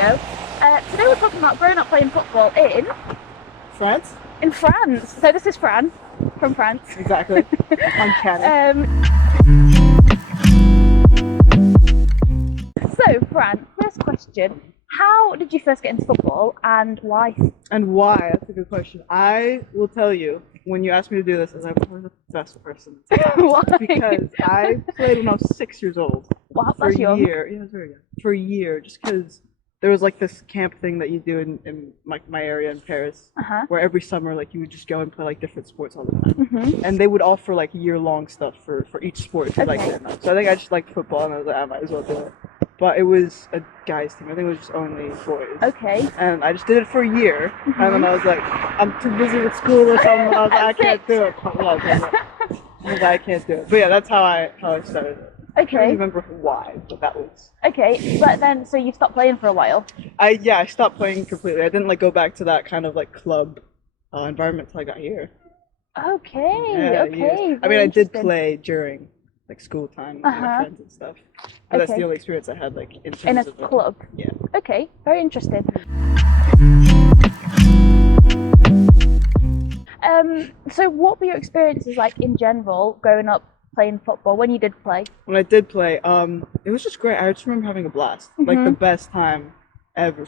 video. Today we're talking about growing up playing football in France? In France. So this is Fran from France. Exactly. Uncanny. So Fran, first question. How did you first get into football and why? And why? That's a good question. I will tell you, when you asked me to do this, I'm probably the best person. Why? Because I played when I was 6 years old. Wow, for that's a young. year. Yeah, it was very young. For a year, just because there was like this camp thing that you do in my area in Paris, where every summer like you would just go and play like different sports all the time, and they would offer like year-long stuff for each sport if you liked it or not. So I think I just liked football, and I was like, I might as well do it. But it was a guys team. I think it was just only boys. Okay. And I just did it for a year, and then I was like, I'm too busy with school or something. I was like, I can't do it. I can't do it. But yeah, that's how I started it. I Okay. don't remember why, but that was. Okay, but then so you stopped playing for a while. I stopped playing completely. I didn't like go back to that kind of like club environment until I got here. Okay. Yeah, Okay. I mean, I did play during like school time with my friends and stuff. But that's the only experience I had like in terms in a of club. Yeah. Okay. Very interesting. So what were your experiences like in general growing up playing football when you did play? When I did play, it was just great. I just remember having a blast, like the best time ever.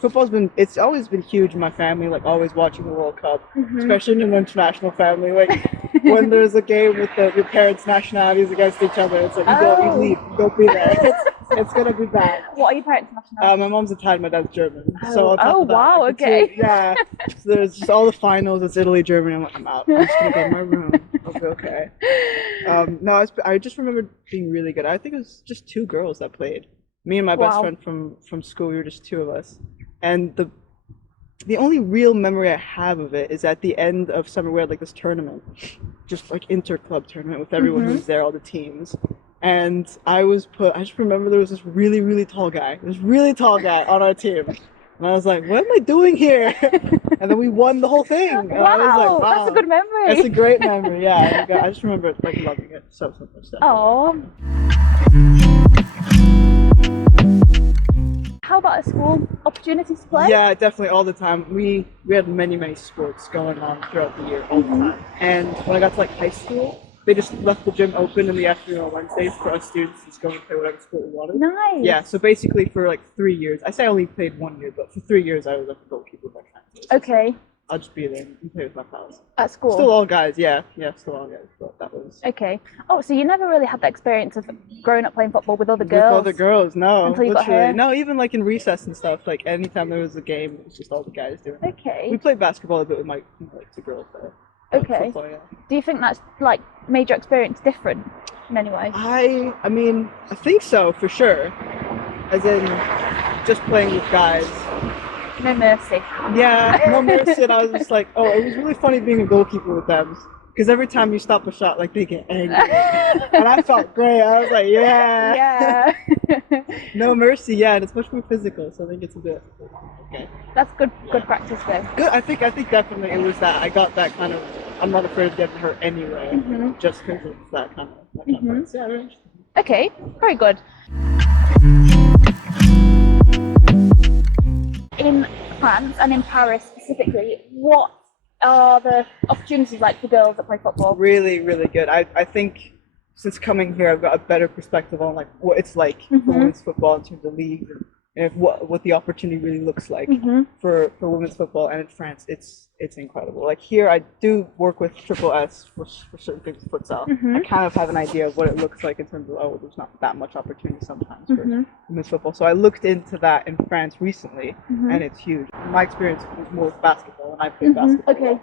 It's always been huge in my family, like always watching the World Cup, especially in an international family. Like when there's a game with your parents' nationalities against each other, it's like you leave, you don't be there. It's gonna be bad. What are your parents' nationalities? My mom's Italian, my dad's German. So on top of that, wow, like, okay. Yeah. So there's just all the finals. It's Italy, Germany. I'm like, I'm out. I'm just gonna go in my room. I'll be okay. No, I just remember being really good. I think it was just two girls that played. Me and my best friend from school. We were just two of us, and the only real memory I have of it is at the end of summer we had like this tournament, just like inter-club tournament with everyone who was there, all the teams. And I just remember there was this really, really tall guy on our team. And I was like, what am I doing here? And then we won the whole thing. And Wow, I was like, wow, that's a good memory. It's a great memory, yeah. I just remember like loving it so much. Oh. How about at school? Opportunities to play? Yeah, definitely all the time. We had many sports going on throughout the year, all the time. And when I got to like high school, they just left the gym open in the afternoon on Wednesdays for us students to just go and play whatever sport we wanted. Nice. Yeah, so basically for like 3 years, I say I only played 1 year, but for 3 years I was like a goalkeeper with my friends. Okay. I'll just be there and play with my pals. At school? Still all guys, yeah, still all guys, but that was... Okay. Oh, so you never really had the experience of growing up playing football with other girls? With other girls, no. Until you got here? No, even like in recess and stuff, like anytime there was a game, it was just all the guys doing it. Okay. We played basketball a bit with my like 2 girls there. Okay. Football, yeah. Do you think that's like made your experience different in any way? I mean, I think so, for sure. As in, just playing with guys. No mercy. Yeah, no mercy. And I was just like, oh, it was really funny being a goalkeeper with them. Because every time you stop a shot, like, they get angry. And I felt great. I was like, yeah. No mercy, yeah. And it's much more physical, so I think it's a bit okay. That's good practice, though. Good. I think definitely it was that. I got that kind of, I'm not afraid of getting hurt anyway, just because of that kind of practice. Yeah, very interesting. Okay, very good. In France and in Paris specifically, what are the opportunities like for girls that play football? Really, really good. I think since coming here, I've got a better perspective on like what it's like for women's football in terms of leagues and what the opportunity really looks like for women's football. And in France, it's incredible. Like here, I do work with Triple S for certain things with futsal. I kind of have an idea of what it looks like in terms of there's not that much opportunity sometimes for women's football. So I looked into that in France recently, and it's huge. My experience was more with basketball, and I played basketball. Okay.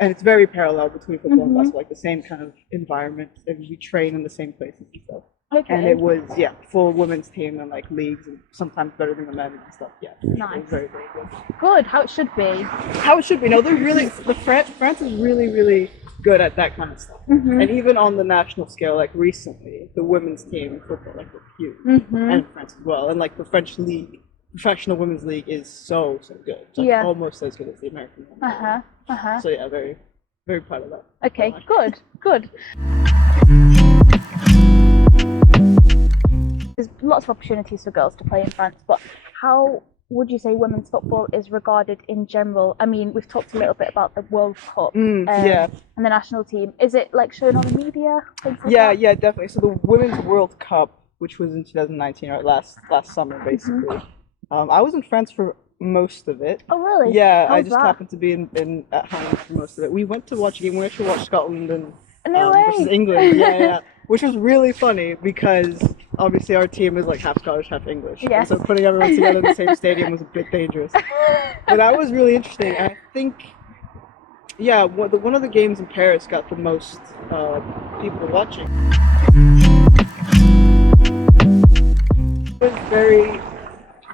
And it's very parallel between football and basketball, like the same kind of environment. We train in the same places and stuff. Okay. And it was, full women's team and like leagues and sometimes better than the men and stuff. Yeah. Nice. It was very, very good. Good, how it should be. How it should be. No, they're really, France is really, really good at that kind of stuff. And even on the national scale, like recently, the women's team in football, like, were huge. And France as well. And like the French league, professional women's league is so good. It's like almost as good as the American one. So yeah, very, very proud of that. Okay, good. There's lots of opportunities for girls to play in France, but how would you say women's football is regarded in general? I mean, we've talked a little bit about the World Cup Yeah. and the national team. Is it like shown on the media? Things like Yeah, that? yeah, definitely. So the Women's World Cup, which was in 2019, or last summer, basically. I was in France for most of it. Oh, really? Yeah, How I was just that? happened to be in at home for most of it. We went to watch a game. We actually watched Scotland and No versus way. England. Yeah, which was really funny because obviously our team is like half Scottish, half English. And Yes. so putting everyone together in the same stadium was a bit dangerous. But that was really interesting. And I think, yeah, one of the games in Paris got the most people watching. It was very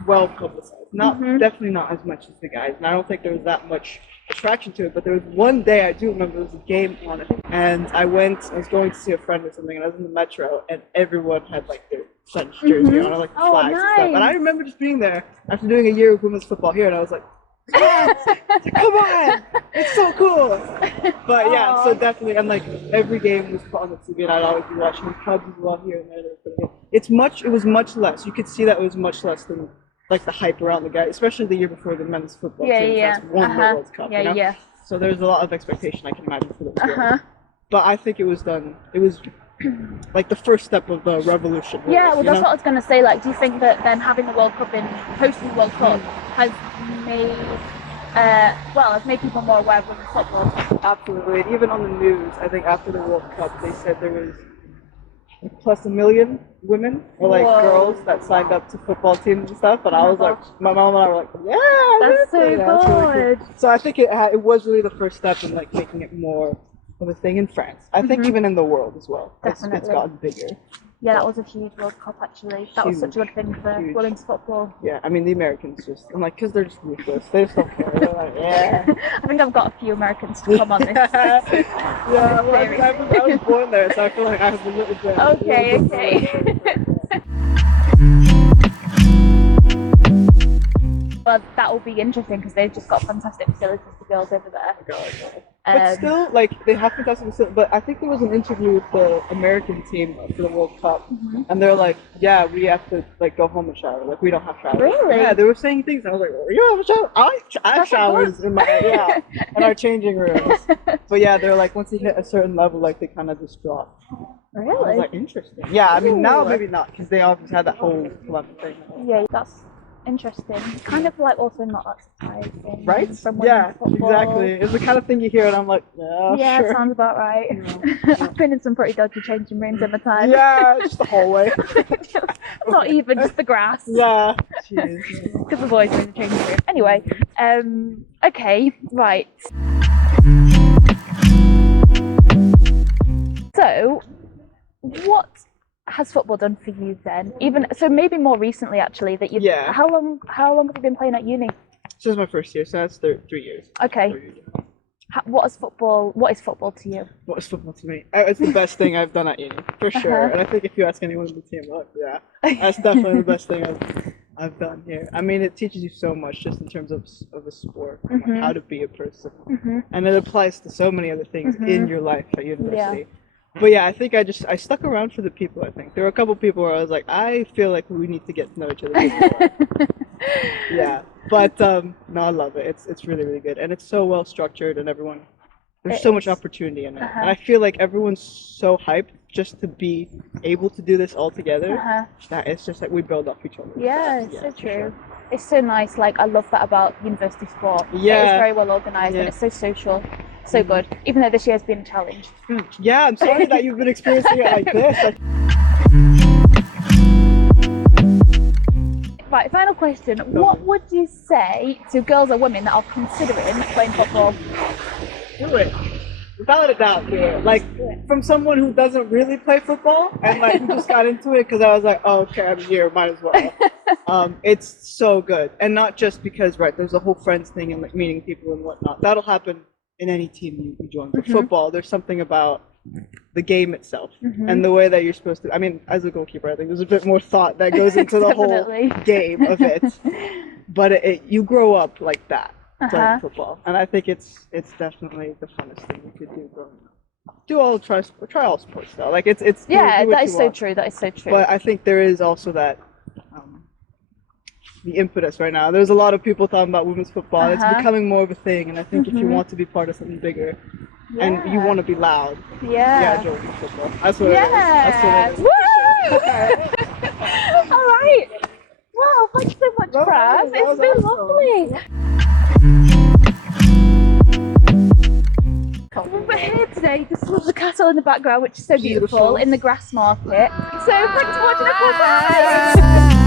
well publicized. Definitely not as much as the guys, and I don't think there was that much attraction to it. But there was one day I do remember there was a game on it, and I was going to see a friend or something, and I was in the metro, and everyone had like their French jersey on, or like Oh, flags and stuff. And I nice. remember just being there after doing a year of women's football here, and I was like, yes! Come on, it's so cool. But yeah, so definitely, and like every game was put on the TV, and I'd always be watching the clubs as well here and there. They were putting it. It was much less. You could see that it was much less than like the hype around the guys, especially the year before the men's football team has won the World Cup. You know? So there's a lot of expectation, I can imagine, for those girls. But I think it was like the first step of the revolution. Really, Yeah, well, that's what I was going to say. Like, do you think that then having the World Cup hosting the World Cup has made people more aware of women's football? Absolutely. And even on the news, I think after the World Cup, they said there was plus 1 million women or like girls that signed up to football teams and stuff. And I was like, my mom and I were like, yeah, That's so really good. cool. So I think it was really the first step in like making it more of a thing in France. I think even in the world as well. It's gotten bigger. Yeah, that was a huge World Cup actually. That was such a good thing for women's football. Yeah, I mean the Americans I'm like, because they're just ruthless. They just don't care. They're like, yeah. I think I've got a few Americans to come on this. Yeah, well, I was born there, so I feel like I have a little bit. Okay. Well, that will be interesting because they've just got fantastic facilities for girls over there. But still, like, they have fantastic facilities. But I think there was an interview with the American team for the World Cup, and they're like, yeah, we have to like go home and shower. Like, we don't have showers. Really? Yeah, they were saying things. And I was like, well, you have a shower? I have showers in in our changing rooms. But yeah, they're like, once you hit a certain level, like, they kind of just drop. Really? I was like, interesting. Yeah, I mean, now maybe not, because they obviously had that whole club thing. Yeah, that's interesting. Kind of like also not that surprising. Right? From Yeah, football. exactly. It's the kind of thing you hear, and I'm like, Yeah, sure. sounds about right. I've been in some pretty dodgy changing rooms in my time. Yeah, just the hallway. Not even, just the grass. Yeah. Jeez. Because the boys are in the changing room. Anyway, okay, right. So, what has football done for you then? Even so, maybe more recently actually. That you. Yeah. How long have you been playing at uni? This is my first year, so that's 3 years. Okay. What is football to you? What is football to me? It's the best thing I've done at uni, for sure. And I think if you ask anyone in the team, like, yeah, that's definitely the best thing I've done here. I mean, it teaches you so much just in terms of a sport, and like how to be a person, and it applies to so many other things in your life at university. Yeah. But yeah, I think I stuck around for the people. I think there were a couple people where I was like, I feel like we need to get to know each other more. Yeah, but no, I love it. It's really, really good, and it's so well structured, and there's so much opportunity in it. And I feel like everyone's so hyped just to be able to do this all together. That it's just like we build off each other. Yeah, it's so true. Sure. It's so nice. Like, I love that about university sport. Yeah, it's very well organized and it's so social. So good, even though this year has been a challenge. Yeah, I'm sorry that you've been experiencing it like this. Right, final question. What would you say to girls or women that are considering playing football? Do it. Without a doubt, do it. Like, from someone who doesn't really play football, and like, who just got into it because I was like, oh, okay, I'm here, might as well. It's so good. And not just because, right, there's a whole friends thing and like meeting people and whatnot. That'll happen in any team you join. But football, there's something about the game itself and the way that you're supposed to. I mean, as a goalkeeper, I think there's a bit more thought that goes into the whole game of it. But you grow up like that playing football, and I think it's definitely the funnest thing you could do growing up. Try all sports though. Like it's yeah, that is so true. That is so true. But I think there is also that the impetus right now. There's a lot of people talking about women's football. It's becoming more of a thing, and I think if you want to be part of something bigger, and you want to be loud, yeah, join women's football. That's what it is. That's what it is. Woo! All right. Wow, thanks so much, Fran. It's been lovely. We're here today. This is the castle in the background, which is so beautiful, in the grass market. So thanks for watching. Bye.